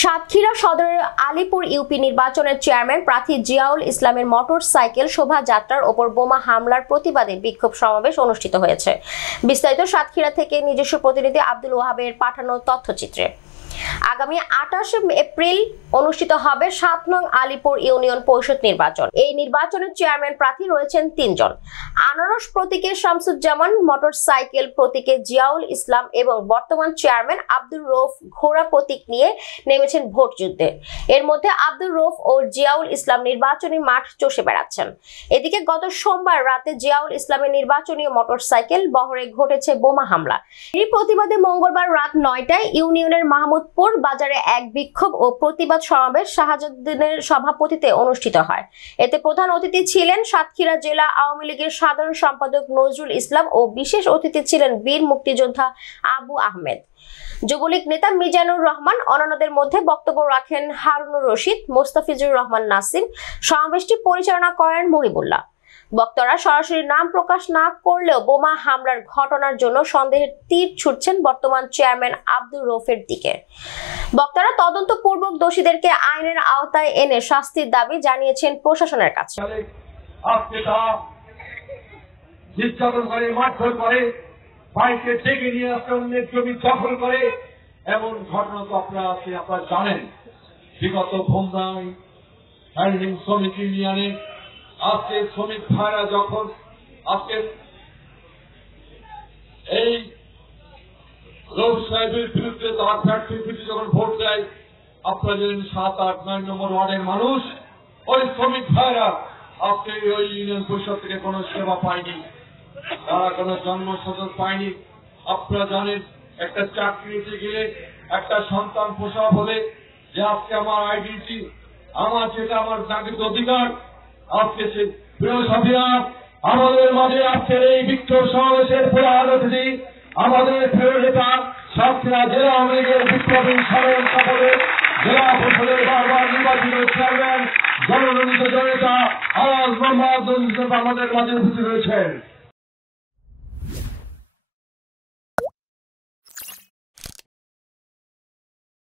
সাতক্ষীরা সদরের আলীপুর ইউপি নির্বাচনের চেয়ারম্যান প্রার্থী জিয়াউল ইসলামের মোটরসাইকেল শোভাযাত্রার ওপর বোমা হামলার প্রতিবাদে বিক্ষোভ সমাবেশ অনুষ্ঠিত হয়েছে। বিস্তারিত সাতক্ষীরা থেকে নিজস্ব প্রতিনিধি আব্দুল ওয়াহাবের পাঠানো তথ্যচিত্রে। আগামী 28 এপ্রিল অনুষ্ঠিত হবে 7 নং আলীপুর ইউনিয়ন পরিষদ নির্বাচন। এই নির্বাচনের চেয়ারম্যান প্রার্থী রয়েছেন 3 জন। আনারস প্রতীকে শামসুজ্জামান, মোটরসাইকেল প্রতীকে জিয়াউল ইসলাম এবং বর্তমান চেয়ারম্যান আব্দুর রউফ ঘোড়া প্রতীক নিয়ে নেমেছেন ভোট যুদ্ধে। এর মধ্যে আব্দুর রউফ ও জিয়াউল ইসলাম নির্বাচনী মাঠ চষে বেড়াচ্ছেন। এদিকে গত সোমবার রাতে জিয়াউল ইসলামের নির্বাচনী মোটরসাইকেল বহরে ঘটেছে বোমা হামলা। এই প্রতিবাদে মঙ্গলবার রাত 9টায় ইউনিয়নের মাহমুদপুর বাজারে এক বিক্ষোভ ও প্রতিবাদ সমাবেশ শাহাবুদ্দিনের সভাপতিত্বে অনুষ্ঠিত হয়। এতে প্রধান অতিথি ছিলেন সাতক্ষীরা জেলা আওয়ামী লীগের সাধারণ সম্পাদক নজরুল ইসলাম ও বিশেষ অতিথি ছিলেন বীর মুক্তিযোদ্ধা আবু আহমেদ। যুবলীগ নেতা মিজানুর রহমান। অন্যান্যদের মধ্যে বক্তব্য রাখেন হারুনুর রশিদ, মোস্তাফিজুর রহমান নাসিম। সমাবেশটি পরিচালনা করেন মহিবুল্লাহ। বক্তারা সরাসরি নাম প্রকাশ না করলেও বোমা হামলার ঘটনার জন্য সন্দেহের তীর ছুটছেন বর্তমান চেয়ারম্যান আব্দুর রউফের দিকে। বক্তারা তদন্তপূর্বক দোষীদেরকে আইনের আওতায় এনে শাস্তির দাবি জানিয়েছেন প্রশাসনের কাছে। বাইকে ডেকে নিয়ে আসতে অন্যের জমি দখল করে এমন ঘটনা তো আপনারা জানেন। বিগত ভোমরায় হ্যান্ডিং শ্রমিক ইউনিয়নে আজকে শ্রমিক ভাইরা যখন আজকে এই রউফ সাহেবের বিরুদ্ধে তার ফ্যাক্টরি যখন ভোট দেয়, আপনারা জানেন 7, 8, 9 নম্বর ওয়ার্ডের মানুষ ওই শ্রমিক ভাইরা আজকে ওই ইউনিয়ন পরিষদ থেকে কোনো সেবা পায়নি, তারা কোনো জন্মসদক পায়নি। আপনারা জানেন একটা চাকরিতে গেলে একটা সন্তান প্রসব হলে যে আজকে আমার আইডেন্টি, আমার যেটা আমার নাগরিক অধিকার, আজকে সে ফিরোজা আমাদের মাঝে আজকের এই বিক্ষোভ সমাবেশের প্রধান অতিথি আমাদের প্রিয় নেতা সাতক্ষীরা জেলা আওয়ামী লীগের বিপ্লবী সাধারণ সম্পাদক, জেলা পরিষদের বারবার নির্বাচিত চেয়ারম্যান, জনগণিত জনতা আওয়াজ মোহাম্মদ আমাদের মাঝে উপস্থিত রয়েছেন।